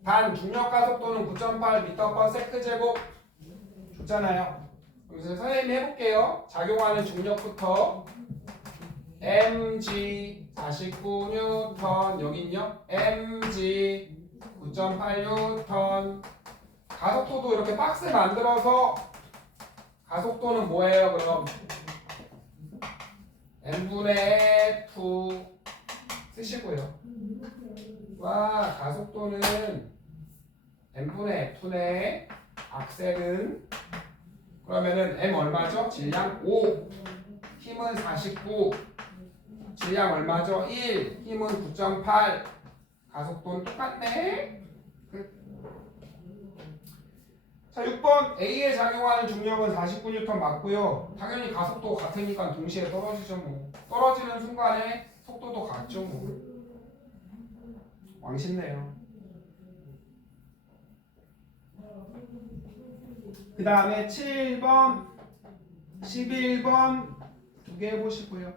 단 중력 가속도는 9.8m/s 제곱 줬잖아요. 그래서 선생님이 해볼게요. 작용하는 중력부터 mg 49N 여긴요. mg 9.8N 가속도도 이렇게 박스 만들어서 가속도는 뭐예요? 그럼 n분의 f 쓰시고요. 와 가속도는 n분의 f네. 악셀은 그러면은 m 얼마죠? 질량 5 힘은 49 질량 얼마죠? 1 힘은 9.8 가속도는 똑같네. 자 6번 A에 작용하는 중력은 49N 맞고요. 당연히 가속도가 같으니까 동시에 떨어지죠. 뭐 떨어지는 순간에 속도도 같죠. 뭐 왕신네요. 그 다음에 7번 11번 두 개 해보시고요.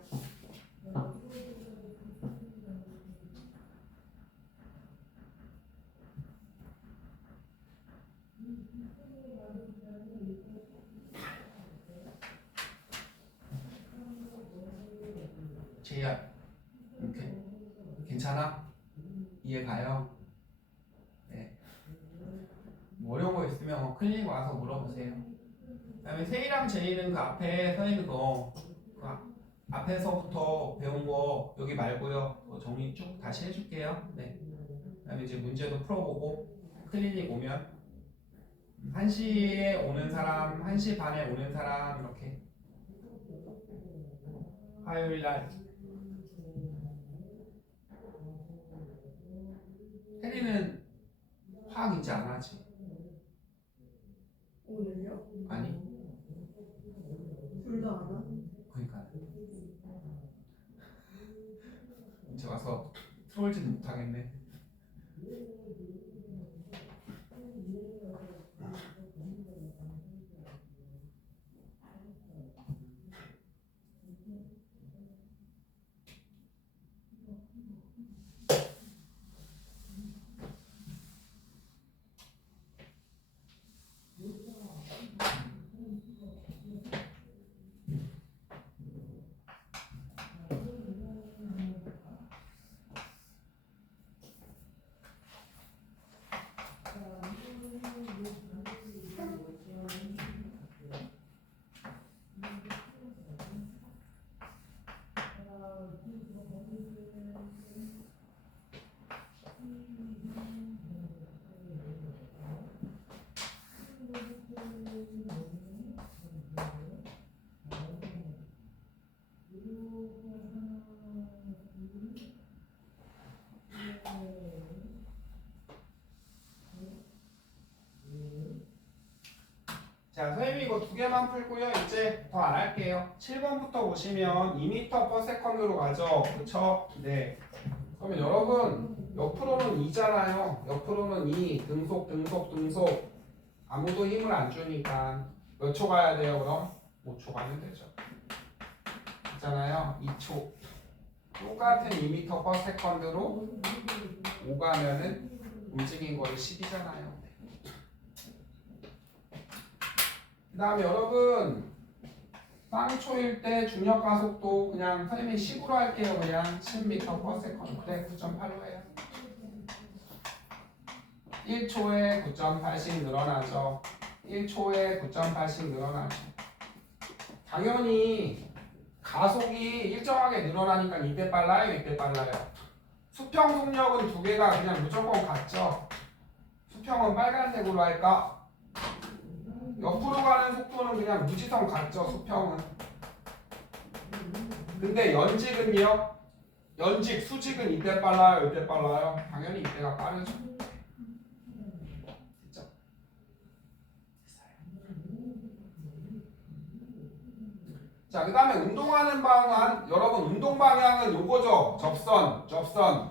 제이야 이렇게 괜찮아? 이해 가요? 네. 뭐 어려운 거 있으면 클릭 와서 물어보세요. 그 다음에 세이랑 제이는 그 앞에 선생님 앞에서부터 배운 거 여기 말고요. 정리 쭉 다시 해줄게요. 네. 그 다음에 이제 문제도 풀어보고 클리닉 오면 1시에 오는 사람, 1시 반에 오는 사람 이렇게 화요일날 혜리는 화학 이제 안 하지? 오늘요? 아니 둘 다 안 와? 그러니까 이제 와서 트롤지도 못하겠네. 자, 선생님이 이거 두 개만 풀고요. 이제 더 안 할게요. 7번부터 보시면 2m/s로 가죠. 그쵸? 네. 그러면 여러분, 옆으로는 2잖아요. 옆으로는 2. 등속. 아무도 힘을 안 주니까. 몇 초 가야 돼요, 그럼? 5초 가면 되죠. 있잖아요. 2초. 똑같은 2m/s로 5 가면은 움직인 거리 10이잖아요. 그 다음에 여러분 쌍초일 때 중력 가속도 그냥 선생님이 10으로 할게요. 그냥 10m/s. 그래 9.8로 해요. 1초에 9.8씩 늘어나죠. 1초에 9.8씩 늘어나죠. 당연히 가속이 일정하게 늘어나니까 이때 빨라요, 이때 빨라요. 수평 속력은 두 개가 그냥 무조건 같죠. 수평은 빨간색으로 할까? 옆으로 가는 속도는 그냥 무지성 같죠, 수평은. 근데 연직은요? 연직, 수직은 이때 빨라요, 이때 빨라요? 당연히 이때가 빠르죠. 됐죠? 자, 그 다음에 운동하는 방향. 여러분 운동 방향은 요거죠. 접선.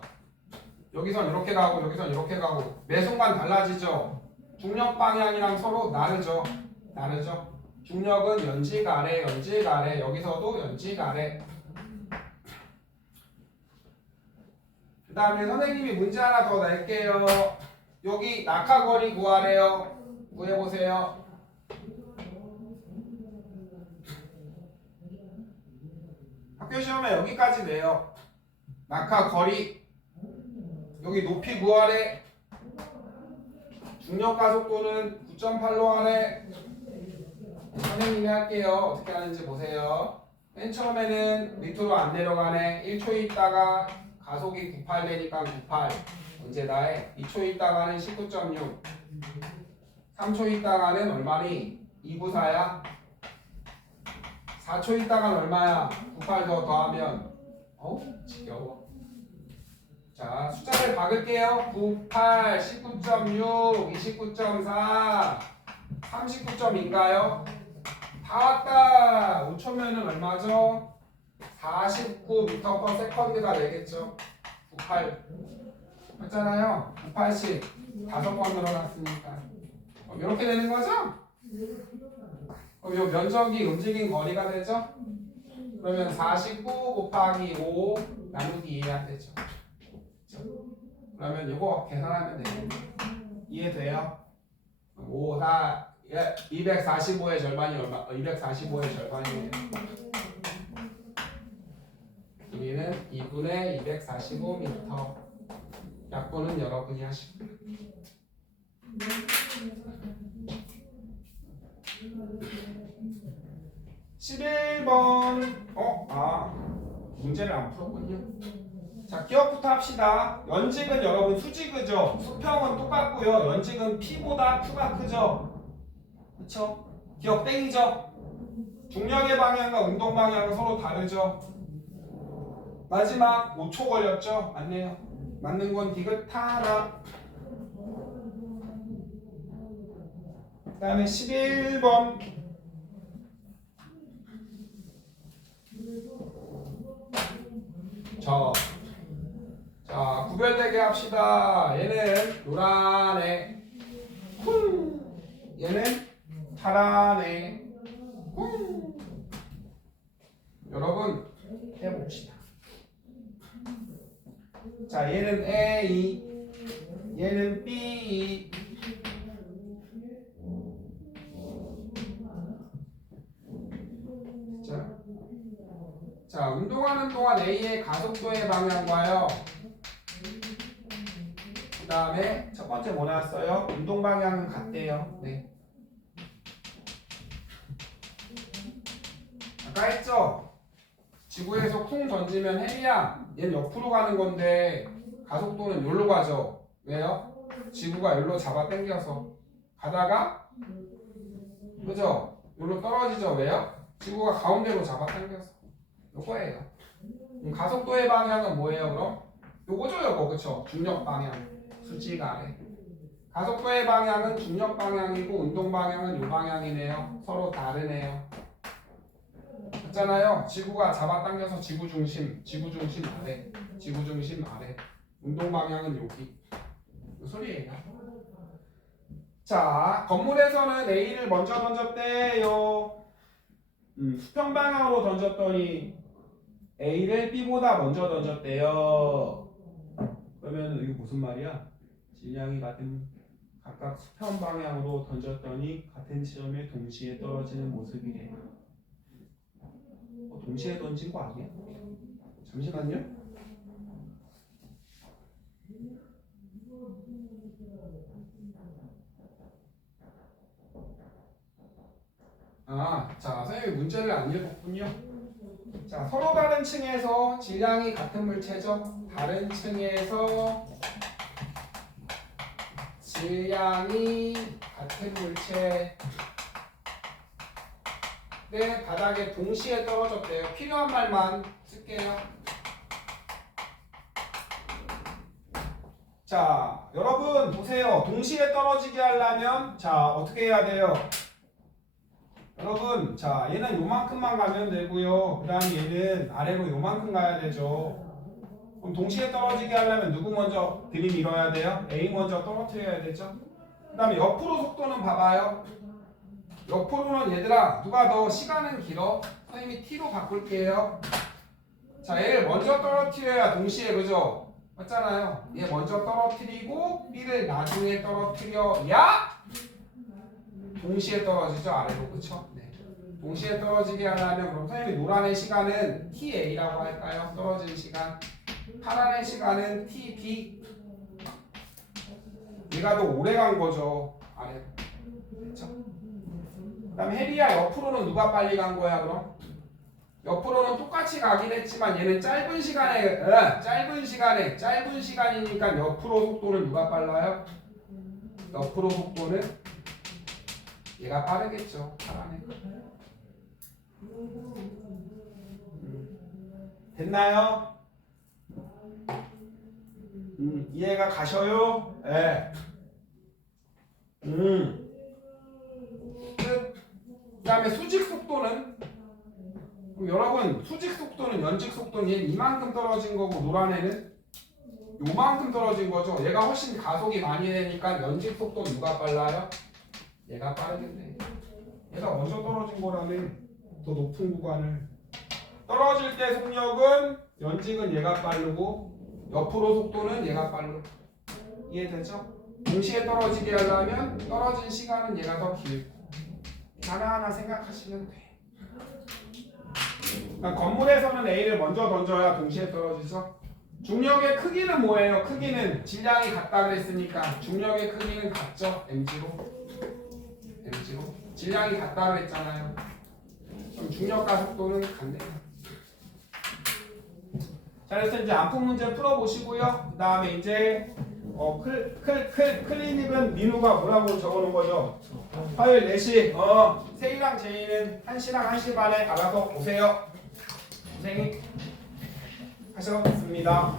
여기선 이렇게 가고 여기선 이렇게 가고 매 순간 달라지죠. 중력 방향이랑 서로 다르죠. 중력은 연직 아래, 여기서도 연직 아래. 그 다음에 선생님이 문제 하나 더 낼게요. 여기 낙하거리 구하래요. 구해보세요. 학교 시험에 여기까지 내요. 낙하거리. 여기 높이 구하래. 중력 가속도는 9.8로 하래. 선생님이 할게요. 어떻게 하는지 보세요. 맨 처음에는 밑으로 안 내려가네. 1초 있다가 가속이 98 되니까 98. 언제 다해? 2초 있다가는 19.6. 3초 있다가는 얼마니? 294야. 4초 있다가는 얼마야? 98 더하면 지겨워. 자, 숫자를 박을게요. 98, 19.6, 29.4, 39.2인가요? 다 왔다. 5초면은 얼마죠? 49m/s가 되겠죠. 98 맞잖아요. 98씩 5번 늘어났으니까 이렇게 되는 거죠? 그럼 요 면적이 움직인 거리가 되죠? 그러면 49 곱하기 5 나누기 2 해야 되죠. 그러면 이거 계산하면 돼요. 이해돼요? 5, 4, 245의 절반이 얼마? 245의 절반이에요. 길이는 2분의 245m. 약분은 여러분이 하시고. 11번. 문제를 안 풀었군요. 자, 기억부터 합시다. 연직은 여러분 수직이죠. 수평은 똑같고요. 연직은 P보다 Q가 크죠. 그쵸? 기억 땡이죠. 중력의 방향과 운동 방향은 서로 다르죠. 마지막 5초 걸렸죠. 맞네요. 맞는 건 디귿 하나. 그 다음에 11번. 자, 구별되게 합시다. 얘는 노란애, 얘는 파란애. 여러분 해봅시다. 자, 얘는 A, 얘는 B. 자, 운동하는 동안 A의 가속도의 방향과요. 그 다음에 첫 번째 뭐 나왔어요? 운동 방향은 같대요. 네. 아까 했죠? 지구에서 쿵 던지면 헬이야. 얘는 옆으로 가는 건데 가속도는 여기로 가죠. 왜요? 지구가 여기로 잡아 당겨서 가다가 그죠? 여기로 떨어지죠. 왜요? 지구가 가운데로 잡아 당겨서. 요거예요. 가속도의 방향은 뭐예요, 그럼? 요거죠, 요거, 그쵸? 중력 방향. 수직 아래. 가속도의 방향은 중력 방향이고 운동 방향은 이 방향이네요. 서로 다르네요. 맞잖아요. 지구가 잡아당겨서 지구 중심 아래, 지구 중심 아래. 운동 방향은 여기. 이 소리예요. 자, 건물에서는 A를 먼저 던졌대요. 수평 방향으로 던졌더니 A를 B보다 먼저 던졌대요. 그러면 이게 무슨 말이야? 질량이 같은 각각 수평 방향으로 던졌더니 같은 지점에 동시에 떨어지는 모습이래요. 동시에 던진 거 아니야? 잠시만요. 자, 선생님이 문제를 안 읽었군요. 자, 서로 다른 층에서 질량이 같은 물체죠. 다른 층에서 질량이 같은 물체 네, 바닥에 동시에 떨어졌대요. 필요한 말만 쓸게요. 자, 여러분 보세요. 동시에 떨어지게 하려면 자, 어떻게 해야 돼요? 여러분, 자, 얘는 요만큼만 가면 되고요. 그 다음에 얘는 아래로 요만큼 가야 되죠. 그럼 동시에 떨어지게 하려면 누구 먼저 들이밀어야 돼요? A 먼저 떨어뜨려야 되죠. 그 다음에 옆으로 속도는 봐봐요. 옆으로는 얘들아 누가 더 시간은 길어? 선생님이 T로 바꿀게요. 자, 얘를 먼저 떨어뜨려야 동시에 그죠? 맞잖아요. 얘 먼저 떨어뜨리고 B를 나중에 떨어뜨려야 동시에 떨어지죠. 아래로. 그쵸? 네. 동시에 떨어지게 하려면 그럼 선생님이 노란의 시간은 TA라고 할까요? 떨어진 시간. 파란의 시간은 TB. 얘가 더 오래 간 거죠. 아래로. 그쵸? 그 다음에 혜리야 옆으로는 누가 빨리 간 거야 그럼? 옆으로는 똑같이 가긴 했지만 얘는 짧은 시간이니까 옆으로 속도는 누가 빨라요? 옆으로 속도는 얘가 빠르겠죠. 파란에. 됐나요? 이해가 가셔요? 네. 끝. 그 다음에 수직 속도는 그럼 여러분 수직 속도는 연직 속도는 얘는 이만큼 떨어진 거고 노란애는 요만큼 떨어진 거죠. 얘가 훨씬 가속이 많이 되니까 연직 속도 누가 빨라요? 얘가 빠르겠네. 얘가 먼저 떨어진 거라면 더 높은 구간을 떨어질 때 속력은 연직은 얘가 빠르고 옆으로 속도는 얘가 빠르고 이해되죠? 동시에 떨어지게 하려면 떨어진 시간은 얘가 더 길고 하나하나 생각하시면 돼. 그러니까 건물에서는 A를 먼저 던져야 동시에 떨어지죠. 중력의 크기는 뭐예요? 크기는 질량이 같다 그랬으니까 중력의 크기는 같죠? mg로 질량이 같다 그랬잖아요. 그럼 중력과 속도는 같네요. 자, 그래서 이제 안푼 문제 풀어보시고요. 그 다음에 이제 클리닉은 민우가 뭐라고 적어놓은 거죠? 화요일 4시 세이랑 제이는 1시랑 1시 반에 알아서 오세요. 고생이 하셨습니다.